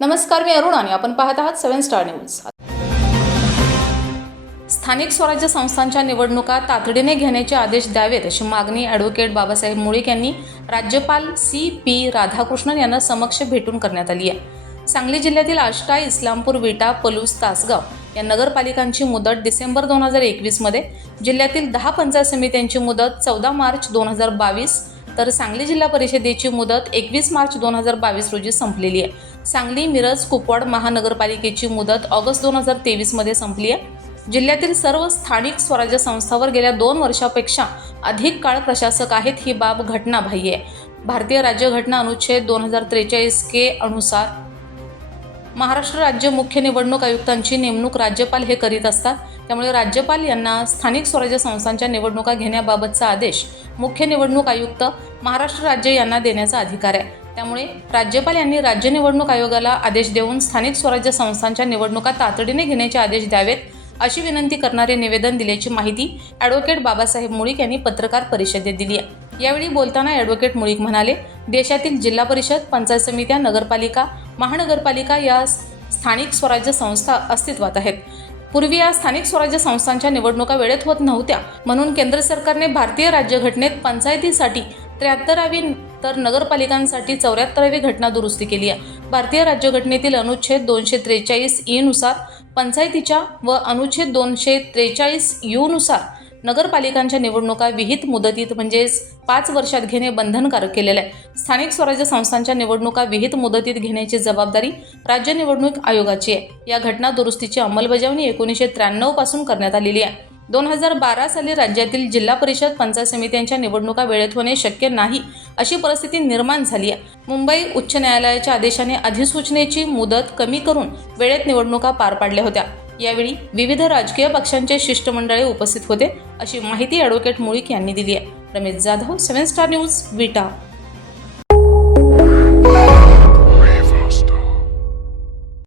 नमस्कार मी अरुण आणि आपण पाहत आहात सेव्हन स्टार न्यूज. स्थानिक स्वराज्य संस्थांच्या निवडणुका तातडीने घेण्याचे आदेश द्यावेत अशी मागणी ॲडव्होकेट बाबासाहेब मुळीक यांनी राज्यपाल सी पी राधाकृष्णन यांना समक्ष भेटून करण्यात आली आहे. सांगली जिल्ह्यातील आष्टा इस्लामपूर विटा पलूस तासगाव या नगरपालिकांची मुदत डिसेंबर दोन हजार एकवीसमध्ये जिल्ह्यातील दहा पंचायत समित्यांची मुदत चौदा मार्च दोन हजार बावीस तर सांगली जिल्हा परिषदेची मुदत एकवीस मार्च दोन हजार बावीस रोजी संपलेली आहे. सांगली मिरज कुपवाड महानगरपालिकेची मुदत ऑगस्ट दोन हजार तेवीसमध्ये संपली आहे. जिल्ह्यातील सर्व स्थानिक स्वराज्य संस्थावर गेल्या दोन वर्षापेक्षा अधिक काळ प्रशासक आहेत ही बाब घटनाबाह्य आहे. भारतीय राज्यघटना अनुच्छेद दोन हजार त्रेचाळीस के अनुसार महाराष्ट्र राज्य मुख्य निवडणूक आयुक्तांची नेमणूक राज्यपाल हे करीत असतात. त्यामुळे राज्यपाल यांना स्थानिक स्वराज्य संस्थांच्या निवडणुका घेण्याबाबतचा आदेश मुख्य निवडणूक आयुक्त महाराष्ट्र राज्य यांना देण्याचा अधिकार आहे. त्यामुळे राज्यपाल यांनी राज्य निवडणूक आयोगाला आदेश देऊन स्थानिक स्वराज्य संस्थांच्या निवडणुका तातडीने घेण्याचे आदेश द्यावेत अशी विनंती करणारे निवेदन दिल्याची माहिती ॲडव्होकेट बाबासाहेब मुळीक यांनी पत्रकार परिषदेत दिली आहे. यावेळी बोलताना ॲडव्होकेट मुळीक म्हणाले देशातील जिल्हा परिषद पंचायत समित्या नगरपालिका महानगरपालिका या स्थानिक स्वराज्य संस्था अस्तित्वात आहेत. पूर्वी या स्थानिक स्वराज्य संस्थांच्या निवडणुका वेळेत होत नव्हत्या. म्हणून केंद्र सरकारने भारतीय राज्यघटनेत पंचायतीसाठी त्र्याहत्तरावी तर नगरपालिकांसाठी चौऱ्याहत्तरावी घटना दुरुस्ती केली आहे. भारतीय राज्यघटनेतील अनुच्छेद दोनशे त्रेचाळीस ई नुसार पंचायतीच्या व अनुच्छेद दोनशे त्रेचाळीस यू नुसार नगरपालिकांच्या निवडणुका विहित मुदतीत म्हणजेच पाच वर्षात घेणे बंधनकारक केलेलं आहे. स्थानिक स्वराज्य संस्थांच्या निवडणुका विहित मुदतीत घेण्याची जबाबदारी राज्य निवडणूक आयोगाची आहे. या घटना दुरुस्तीची अंमलबजावणी एकोणीसशे त्र्याण्णवपासून करण्यात आलेली आहे. दोन हजार बारा साली राज्यातील जिल्हा परिषद पंचायत समित्यांच्या निवडणुका वेळेत होणे शक्य नाही अशी परिस्थिती निर्माण झाली आहे. मुंबई उच्च न्यायालयाच्या आदेशाने अधिसूचनेची मुदत कमी करून वेळेत निवडणुका पार पाडल्या होत्या. यावेळी विविध राजकीय पक्षांचे शिष्टमंडळे उपस्थित होते अशी माहिती ॲडव्होकेट मुळीक यांनी दिली आहे. Ramesh Jadhav seven star news Vita.